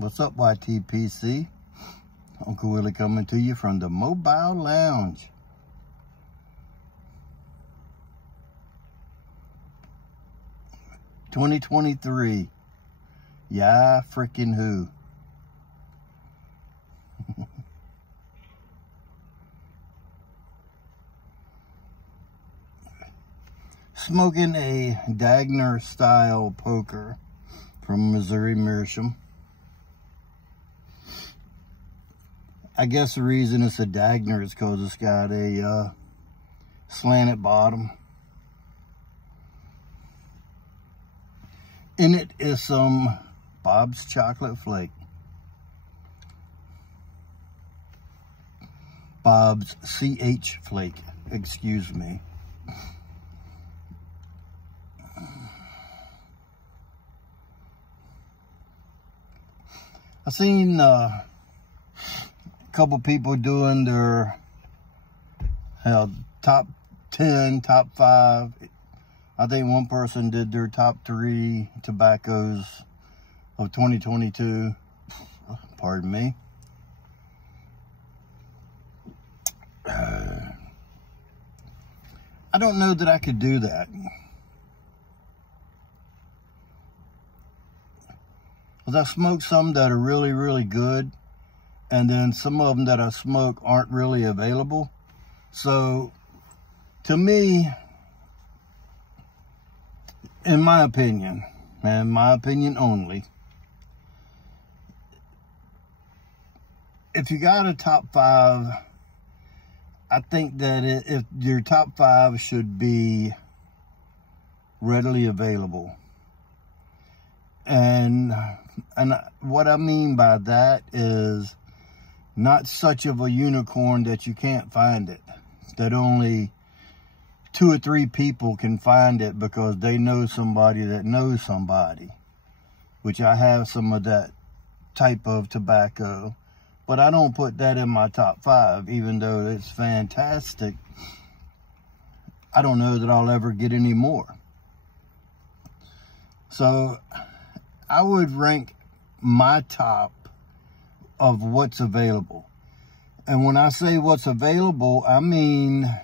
What's up, YTPC? Uncle Willie coming to you from the Mobile Lounge. $2023. Yeah, freaking who? Smoking a Dagner style poker from Missouri Meerschaum. I guess the reason it's a Dagner is because it's got a slanted bottom. In it is some Bob's Chocolate Flake. Bob's CH Flake, excuse me. I seen a couple people doing their top 10, top 5. I think one person did their top 3 tobaccos of 2022. Pardon me. I don't know that I could do that. Because I smoked some that are really, really good. And then some of them that I smoke aren't really available. So, to me, in my opinion, and my opinion only, if you got a top 5, I think that if your top 5 should be readily available. And what I mean by that is not such of a unicorn that you can't find it, that only 2 or 3 people can find it because they know somebody that knows somebody, which I have some of that type of tobacco, but I don't put that in my top 5, even though it's fantastic. I don't know that I'll ever get any more. So I would rank my top of what's available. And when I say what's available, I mean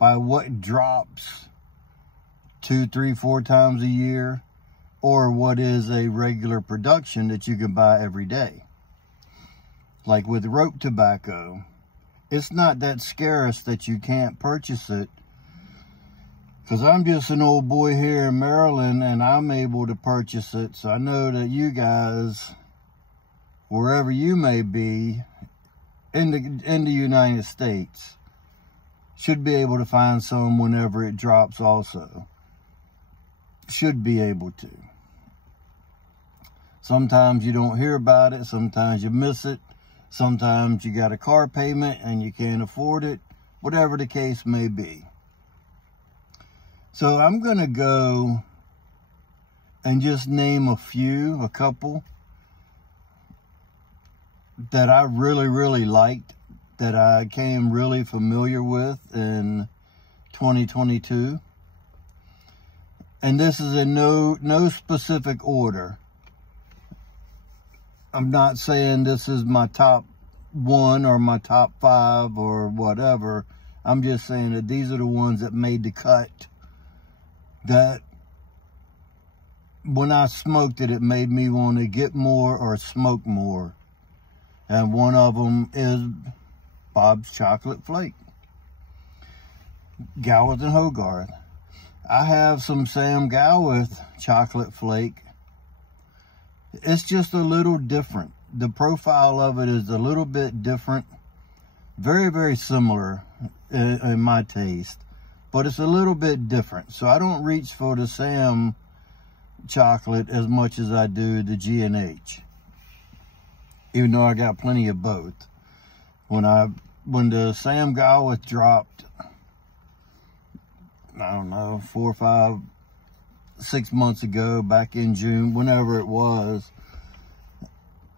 by what drops 2, 3, 4 times a year, or what is a regular production that you can buy every day. Like with rope tobacco, it's not that scarce that you can't purchase it. Because I'm just an old boy here in Maryland and I'm able to purchase it. So I know that you guys, wherever you may be in the United States, should be able to find some whenever it drops also. Should be able to. Sometimes you don't hear about it. Sometimes you miss it. Sometimes you got a car payment and you can't afford it. Whatever the case may be. So I'm going to go and just name a couple that I really, really liked, that I came really familiar with in 2022. And this is in no specific order. I'm not saying this is my top 1 or my top 5 or whatever. I'm just saying that these are the ones that made the cut, that when I smoked it, it made me want to get more or smoke more. And one of them is Bob's Chocolate Flake. Gowith and Hogarth. I have some Sam Gowith Chocolate Flake. It's just a little different. The profile of it is a little bit different. Very, very similar in my taste. But it's a little bit different. So I don't reach for the Sam chocolate as much as I do the G&H. Even though I got plenty of both. When the Sam Gowith dropped, I don't know, 4, 5, 6 months ago, back in June, whenever it was,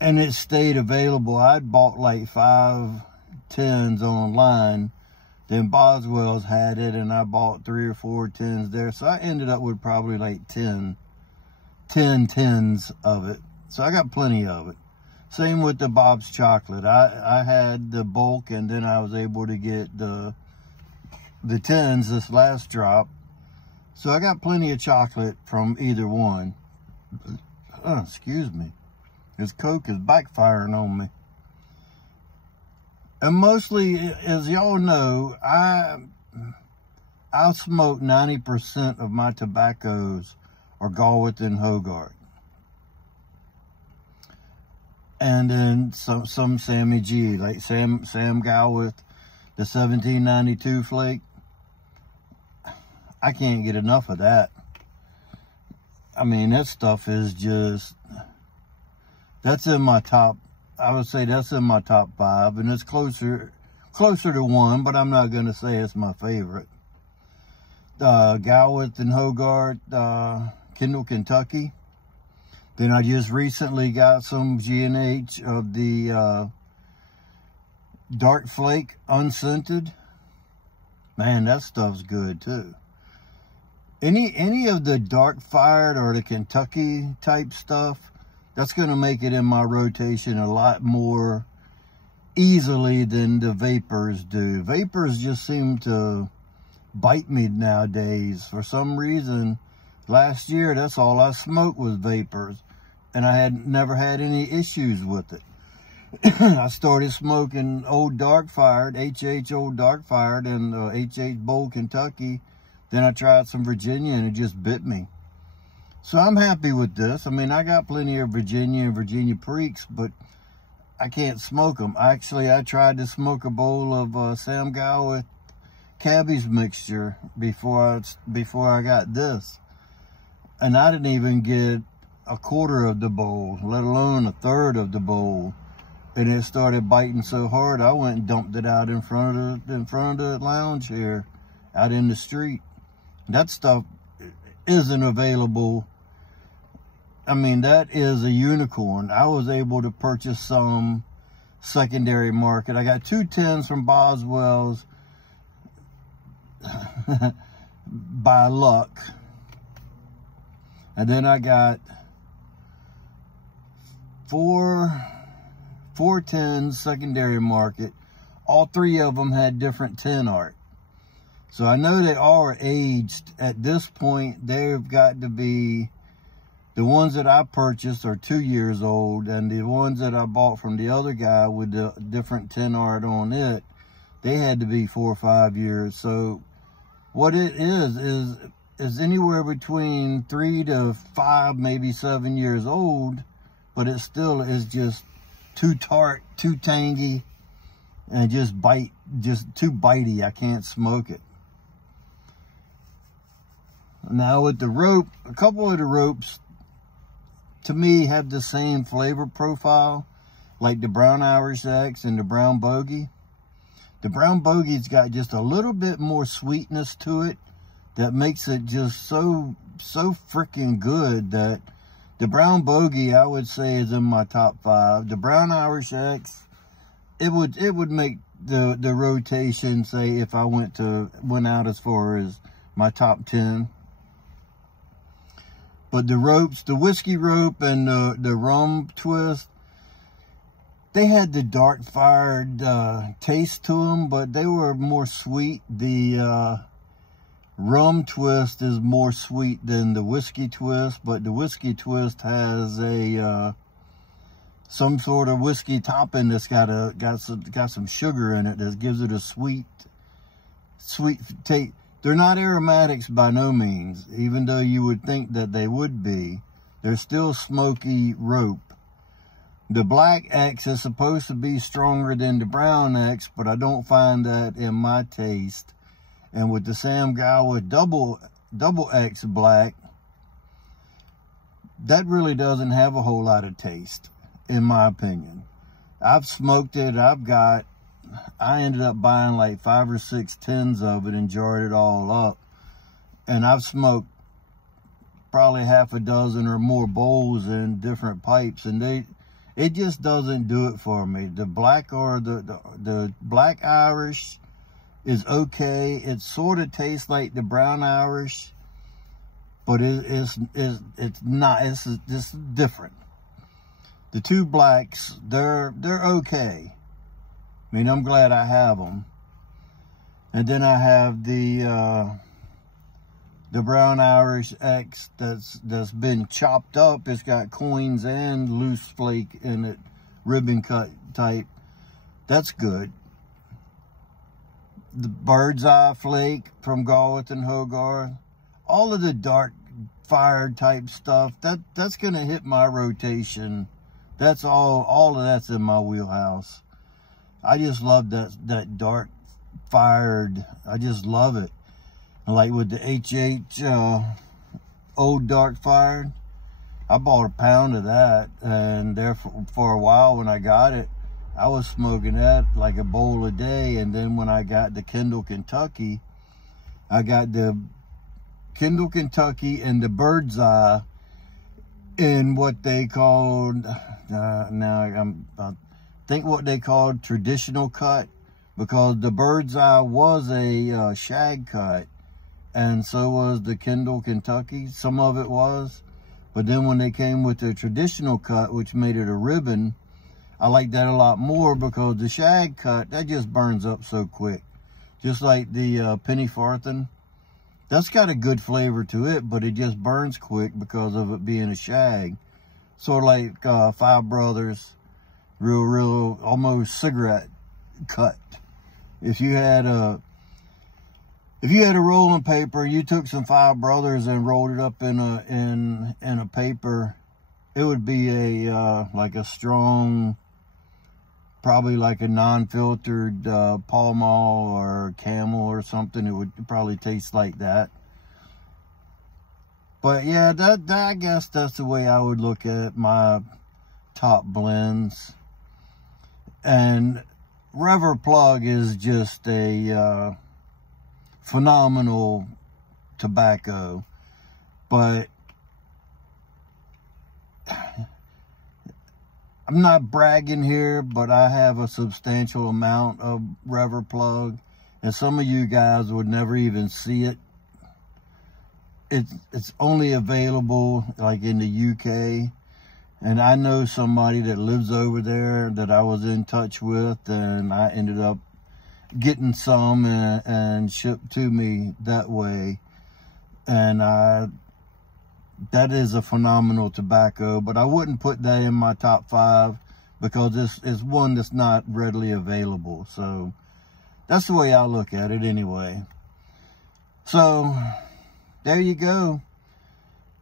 and it stayed available, I'd bought like 5 tins online. Then Boswell's had it, and I bought 3 or 4 tins there. So I ended up with probably like 10 tins of it So I got plenty of it. Same with the Bob's chocolate. I had the bulk, and then I was able to get the tins this last drop. So I got plenty of chocolate from either one. Excuse me. This Coke is backfiring on me. And mostly, as y'all know, I smoke 90% of my tobaccos are Galwith and Hogarth. And then some Sammy G, like Sam Galwith, the 1792 flake. I can't get enough of that. I mean, that stuff is just, that's in my top, I would say that's in my top 5, and it's closer to 1, but I'm not going to say it's my favorite. Galwith and Hogarth, Kendall, Kentucky. Then I just recently got some G&H of the Dark Flake unscented. Man, that stuff's good too. Any of the dark fired or the Kentucky type stuff, that's going to make it in my rotation a lot more easily than the vapors do. Vapors just seem to bite me nowadays. For some reason, last year, that's all I smoked was vapors. And I had never had any issues with it. I started smoking old dark fired, HH old dark fired, and HH Bold Kentucky. Then I tried some Virginia, and it just bit me. So I'm happy with this. I mean, I got plenty of Virginia and Virginia Preaks, but I can't smoke them. Actually, I tried to smoke a bowl of Sam Galwith Cabby's mixture before I got this. And I didn't even get a quarter of the bowl, let alone a third of the bowl. And it started biting so hard, I went and dumped it out in front of the lounge here, out in the street. That stuff isn't available. I mean, that is a unicorn. I was able to purchase some secondary market. I got 2 tins from Boswell's by luck. And then I got 4 tins secondary market. All 3 of them had different tin art. So I know they all are aged. At this point, they've got to be, the ones that I purchased are 2 years old, and the ones that I bought from the other guy with the different tin art on it, they had to be 4 or 5 years. So what it is anywhere between 3 to 5, maybe 7 years old, but it still is just too tart, too tangy, and just too bitey. I can't smoke it. Now with the rope, a couple of the ropes, to me, have the same flavor profile, like the Brown Irish X and the Brown Bogey. The Brown Bogey's got just a little bit more sweetness to it that makes it just so freaking good that the Brown Bogey, I would say, is in my top 5. The Brown Irish X, it would make the rotation, say, if I went out as far as my top 10. But the ropes, the whiskey rope and the rum twist, they had the dark fired taste to them, but they were more sweet. The rum twist is more sweet than the whiskey twist, but the whiskey twist has a some sort of whiskey topping that's got some sugar in it that gives it a sweet taste. They're not aromatics by no means, even though you would think that they would be. They're still smoky rope. The Black X is supposed to be stronger than the Brown X, but I don't find that in my taste. And with the Sam Galwith double X Black, that really doesn't have a whole lot of taste, in my opinion. I've smoked it. I ended up buying like 5 or 6 tins of it and jarred it all up. And I've smoked probably half a dozen or more bowls in different pipes, and it just doesn't do it for me. The black or the Black Irish is okay. It sort of tastes like the Brown Irish, but it's not. It's different. The two blacks, they're okay. I mean, I'm glad I have them. And then I have the Brown Irish X that's been chopped up. It's got coins and loose flake in it, ribbon cut type. That's good. The Bird's Eye Flake from Galwith and Hogarth. All of the dark fired type stuff, that's gonna hit my rotation. That's all of that's in my wheelhouse. I just love that dark fired. I just love it. Like with the HH old dark fired, I bought a pound of that, and there for a while when I got it, I was smoking that like a bowl a day. And then when I got the Kendall, Kentucky, I got the Kendall, Kentucky and the Bird's Eye in what they called, I think what they called traditional cut, because the Bird's Eye was a shag cut, and so was the Kendall, Kentucky. Some of it was, but then when they came with the traditional cut, which made it a ribbon, I like that a lot more, because the shag cut, that just burns up so quick. Just like the Penny Farthing, that's got a good flavor to it, but it just burns quick because of it being a shag. Sort of like Five Brothers, real, almost cigarette cut. If you had a rolling paper, you took some Five Brothers and rolled it up in a paper, it would be like a strong, probably like a non-filtered Pall Mall or Camel or something. It would probably taste like that. But yeah, I guess that's the way I would look at my top blends. And Rever Plug is just a phenomenal tobacco. But I'm not bragging here, but I have a substantial amount of Rever Plug, and some of you guys would never even see it. It's only available like in the UK, and I know somebody that lives over there that I was in touch with, and I ended up getting some and shipped to me that way. And that is a phenomenal tobacco, but I wouldn't put that in my top 5 because it's one that's not readily available. So that's the way I look at it anyway. So there you go.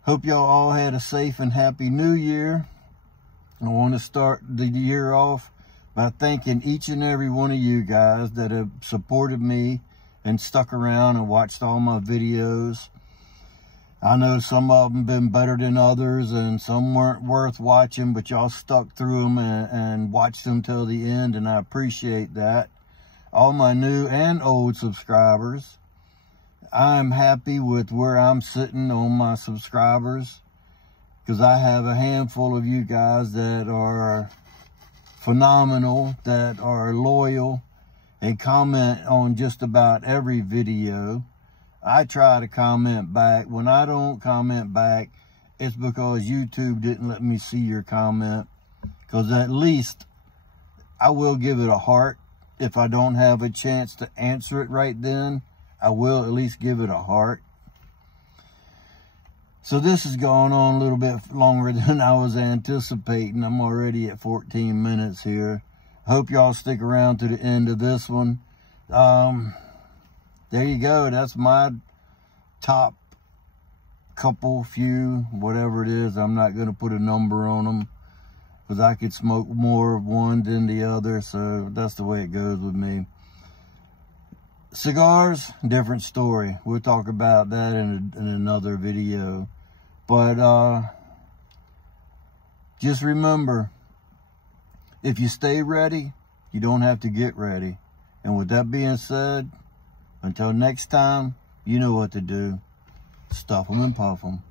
Hope y'all all had a safe and happy new year. I want to start the year off by thanking each and every one of you guys that have supported me and stuck around and watched all my videos. I know some of them been better than others, and some weren't worth watching, but y'all stuck through them and watched them till the end, and I appreciate that. All my new and old subscribers, I'm happy with where I'm sitting on my subscribers, because I have a handful of you guys that are phenomenal, that are loyal, and comment on just about every video. I try to comment back. When I don't comment back, it's because YouTube didn't let me see your comment. Because at least I will give it a heart. If I don't have a chance to answer it right then, I will at least give it a heart. So this is going on a little bit longer than I was anticipating. I'm already at 14 minutes here. I hope y'all stick around to the end of this one. There you go. That's my top few, whatever it is. I'm not going to put a number on them because I could smoke more of one than the other. So that's the way it goes with me. Cigars, different story. We'll talk about that in another video. But just remember, if you stay ready, you don't have to get ready. And with that being said, until next time, you know what to do. Stuff them and puff them.